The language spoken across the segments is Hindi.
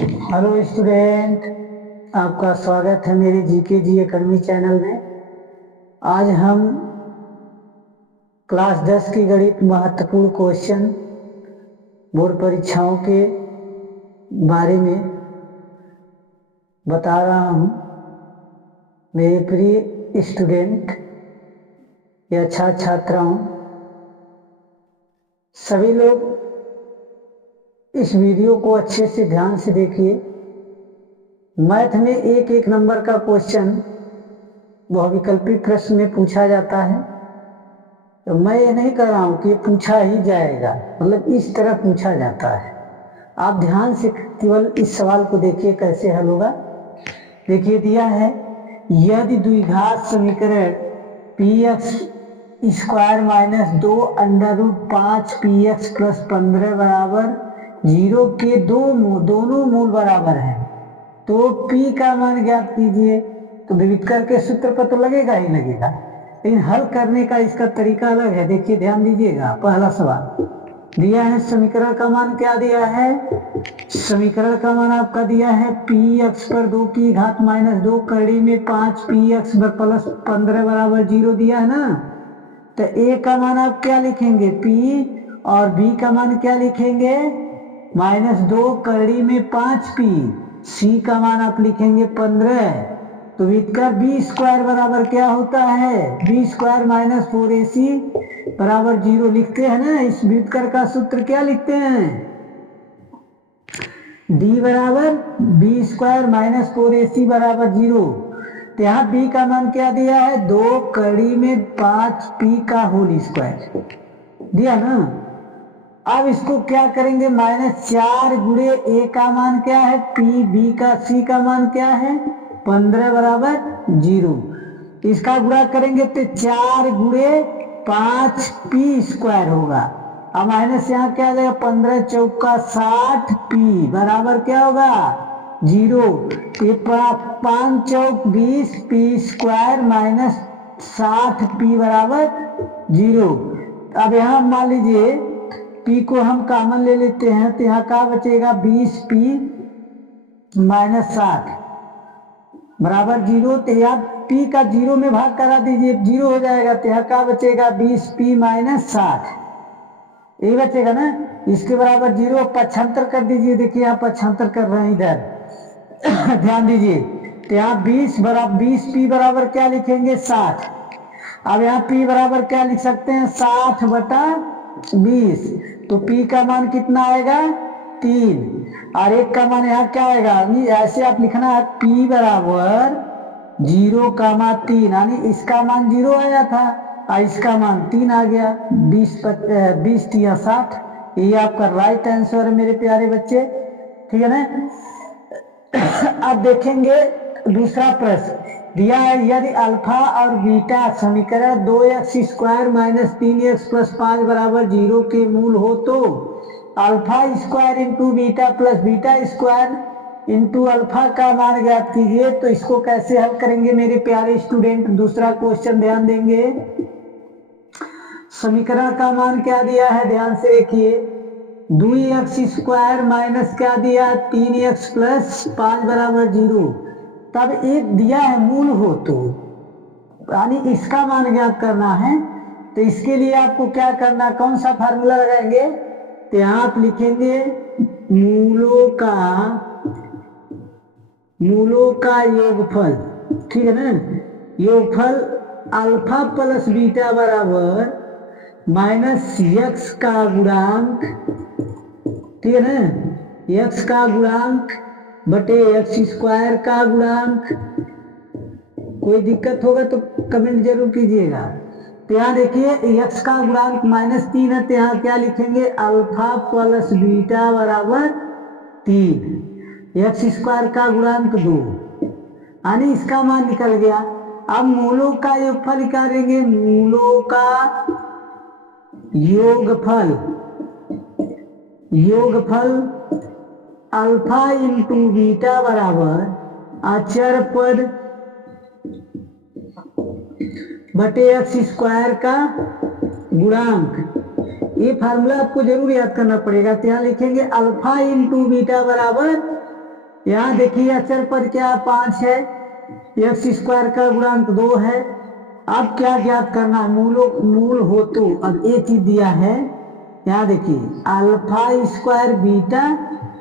हेलो स्टूडेंट, आपका स्वागत है मेरे जीके जी एकेडमी चैनल में। आज हम क्लास 10 की गणित महत्वपूर्ण क्वेश्चन बोर्ड परीक्षाओं के बारे में बता रहा हूँ। मेरे प्रिय स्टूडेंट या छात्राओं, सभी लोग इस वीडियो को अच्छे से ध्यान से देखिए। मैथ में एक एक नंबर का क्वेश्चन बहुविकल्पिक प्रश्न में पूछा जाता है। तो मैं ये नहीं कह रहा हूं कि पूछा ही जाएगा, मतलब इस तरह पूछा जाता है। आप ध्यान से केवल इस सवाल को देखिए कैसे हल होगा। देखिए दिया है, यदि द्विघात समीकरण px square minus 2 under root 5 px plus 15 बराबर 0 के दोनों मूल बराबर हैं, तो p का मान ज्ञात कीजिए। तो विविधकर के सूत्र पर तो लगेगा ही लगेगा, लेकिन हल करने का इसका तरीका अलग है। देखिए ध्यान दीजिएगा। पहला सवाल दिया है, समीकरण का मान क्या दिया है? समीकरण का मान आपका दिया है px पर 2 की घात माइनस 2 कड़ी में 5 px प्लस 15 बराबर 0 दिया है ना। तो a का मान आप क्या लिखेंगे? p, और b का मान क्या लिखेंगे? माइनस 2 कड़ी में 5p। c का मान आप लिखेंगे 15। तो व्युत्तर b स्क्वायर बराबर क्या होता है? b स्क्वायर माइनस 4ac बराबर 0 लिखते हैं ना। इस व्युत्तर का सूत्र क्या लिखते हैं? d बराबर b स्क्वायर माइनस 4ac बराबर 0। तो यहाँ b का मान क्या दिया है? 2 कड़ी में 5p का होल स्क्वायर दिया ना। अब इसको क्या करेंगे? -4 गुणे a का मान क्या है? p, b का c का मान क्या है? 15 बराबर 0। इसका गुणा करेंगे तो 4 गुणे 5p स्क्वायर होगा। अब माइनस यहाँ क्या आ जाएगा? 15 चौका 60p बराबर क्या होगा? 0। 5 चौक 20 p स्क्वायर माइनस 60p बराबर 0। अब यहाँ मान लीजिए p को हम कॉमन ले लेते हैं, तो यहाँ क्या बचेगा? 20p माइनस 60 बराबर 0। तो यहाँ p का 0 में भाग करा दीजिए, 0 हो जाएगा। तो यहाँ क्या बचेगा? 20p माइनस 60 यही बचेगा ना। इसके बराबर 0 पक्षांतर कर दीजिए। देखिए यहाँ पक्षांतर कर रहे हैं इधर ध्यान दीजिए। तो यहाँ 20p बराबर क्या लिखेंगे? 60। अब यहाँ p बराबर क्या लिख सकते हैं? 60 बटा 20। तो p का मान कितना आएगा? 3। और एक का मान यहाँ क्या आएगा? ऐसे आप लिखना है p बराबर 0,3, यानी इसका मान 0 आया था और इसका मान 3 आ गया। 20 3 60, ये आपका राइट आंसर है मेरे प्यारे बच्चे। ठीक है ना। अब देखेंगे दूसरा प्रश्न दिया है, यदि अल्फा और बीटा समीकरण 2x square minus 3x plus 5 बराबर 0 के मूल हो, तो alpha square into beta plus beta square into alpha का मान ज्ञात कीजिए। तो इसको कैसे हल करेंगे मेरे प्यारे स्टूडेंट? दूसरा क्वेश्चन ध्यान देंगे। समीकरण का मान क्या दिया है? ध्यान से देखिए। 2x स्क्वायर माइनस क्या दिया? 3x प्लस 5 बराबर 0। तब एक दिया है मूल हो, तो यानी इसका मान ज्ञात करना है। तो इसके लिए आपको क्या करना? कौन सा फार्मूला लगाएंगे? तो यहाँ आप लिखेंगे मूलों का योगफल। ठीक है ना। योगफल अल्फा प्लस बीटा बराबर माइनस x का गुणांक, ठीक है ना, x का गुणांक बटे x स्क्वायर का गुणांक। कोई दिक्कत होगा तो कमेंट जरूर कीजिएगा। तो यहाँ देखिए x का गुणांक -3 है, तो यहाँ क्या लिखेंगे? अल्फा प्लस बीटा बराबर 3, x स्क्वायर का गुणांक 2, यानी इसका मान निकल गया। अब मूलों का योगफल निकालेंगे। मूलों का योगफल अल्फा इंटू बीटा बराबर अचर पद बटे x स्क्वायर का गुणांक। ये फार्मूला आपको जरूर याद करना पड़ेगा। तो यहाँ लिखेंगे अल्फा इंटू बीटा बराबर यहाँ देखिए अचर पर क्या 5 है, एक्स स्क्वायर का गुणांक 2 है। अब क्या ज्ञात करना है, मूल हो तो अब ये चीज दिया है, यहाँ देखिए alpha square beta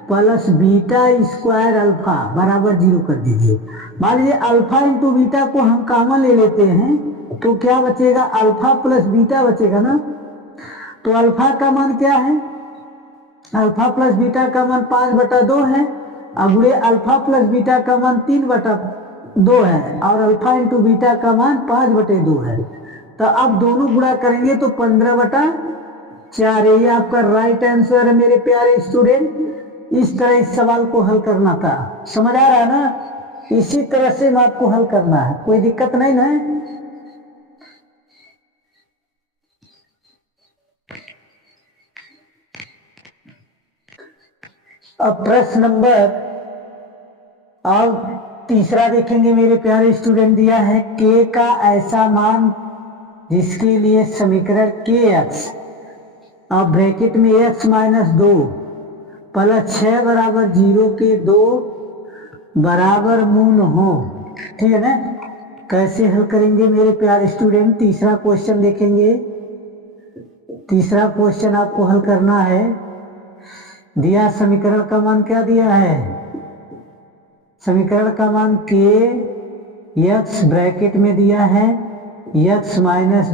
plus beta square alpha बराबर 0 कर दीजिए। मान लीजिए अल्फा इंटू बीटा को हम कॉमन ले लेते हैं तो क्या बचेगा, अल्फा प्लस बीटा बचेगा ना। तो अल्फा का मान क्या है, अल्फा प्लस बीटा का मान 5/2 है। अब गुणे अल्फा प्लस बीटा का मान 3/2 है और अल्फा इंटू बीटा का मान 5/2 है। तो अब दोनों गुणा करेंगे तो 15/4। ये आपका राइट आंसर है मेरे प्यारे स्टूडेंट। इस तरह इस सवाल को हल करना था, समझ आ रहा है ना। इसी तरह से आपको हल करना है, कोई दिक्कत नहीं ना है। अब प्रश्न नंबर अब तीसरा देखेंगे मेरे प्यारे स्टूडेंट। दिया है k का ऐसा मान जिसके लिए समीकरण kx अब ब्रैकेट में x - 2 प्लस 6 बराबर 0 के 2 बराबर मूल हो। ठीक है ना। कैसे हल करेंगे मेरे प्यारे स्टूडेंट, तीसरा क्वेश्चन देखेंगे। तीसरा क्वेश्चन आपको हल करना है। दिया समीकरण का मान क्या दिया है, समीकरण का मान k x ब्रैकेट में दिया है x -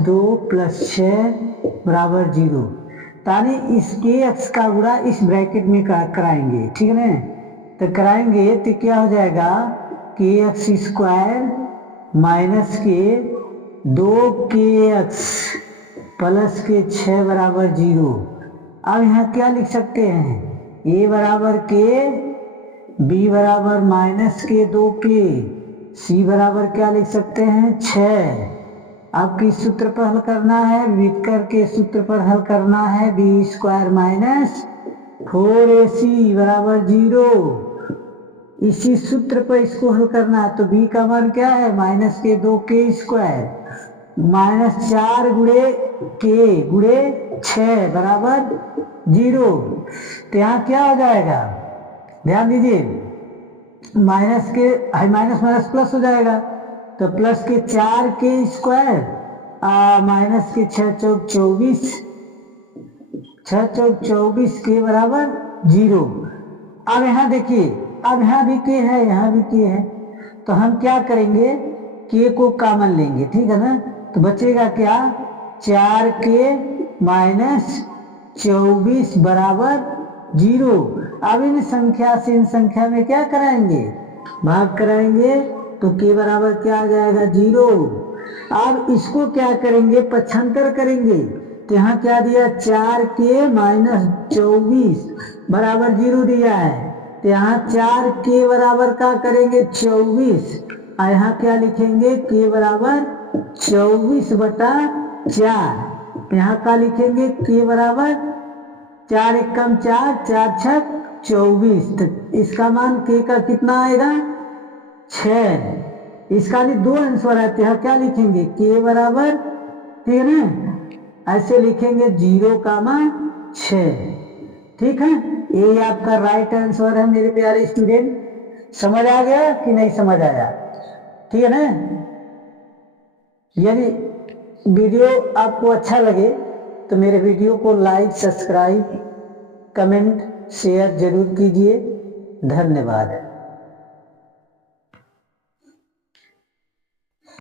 2 प्लस 6 बराबर 0। तानी इस kx का गुणा इस ब्रैकेट में कराएंगे, ठीक है ना। तो कराएंगे तो क्या हो जाएगा, kx स्क्वायर माइनस के 2kx प्लस के 6 बराबर 0। अब यहाँ क्या लिख सकते हैं, a बराबर k, b बराबर माइनस के 2k, c बराबर क्या लिख सकते हैं 6। अब किस सूत्र पर हल करना है, विकर के सूत्र पर हल करना है। b स्क्वायर माइनस 4ac बराबर 0। इसी सूत्र पर इसको हल करना है। तो b का मान क्या है, माइनस के 2k स्क्वायर माइनस 4 गुणे k गुणे 6 बराबर 0। तो यहाँ क्या हो जाएगा, ध्यान दीजिए, माइनस के माइनस माइनस प्लस हो जाएगा। तो प्लस के 4k स्क्वायर माइनस के 6 चौक 24, 6 चौक 24 के बराबर 0। अब यहाँ देखिए, अब यहाँ भी k है, यहाँ भी k है। तो हम क्या करेंगे, k को कॉमन लेंगे, ठीक है ना। तो बचेगा क्या, 4k माइनस 24 बराबर 0। अब इन संख्या से इन संख्या में क्या कराएंगे, भाग कराएंगे। तो k बराबर क्या आ जाएगा 0। अब इसको क्या करेंगे, पक्षांतर करेंगे। तो यहाँ क्या दिया, 4k माइनस 24 बराबर 0 दिया है। तो यहाँ 4k बराबर क्या करेंगे 24, और यहाँ क्या लिखेंगे k बराबर 24/4। यहाँ क्या लिखेंगे, k बराबर 4 एकम 4, 4 छक 24। तो इसका मान k का कितना आएगा 6। इसका भी 2 आंसर आते हैं। क्या लिखेंगे, k बराबर, ठीक है ना, ऐसे लिखेंगे 0,6। ठीक है, ये आपका राइट आंसर है मेरे प्यारे स्टूडेंट। समझ आ गया कि नहीं समझ आया, ठीक है ना। यदि वीडियो आपको अच्छा लगे तो मेरे वीडियो को लाइक, सब्सक्राइब, कमेंट, शेयर जरूर कीजिए। धन्यवाद।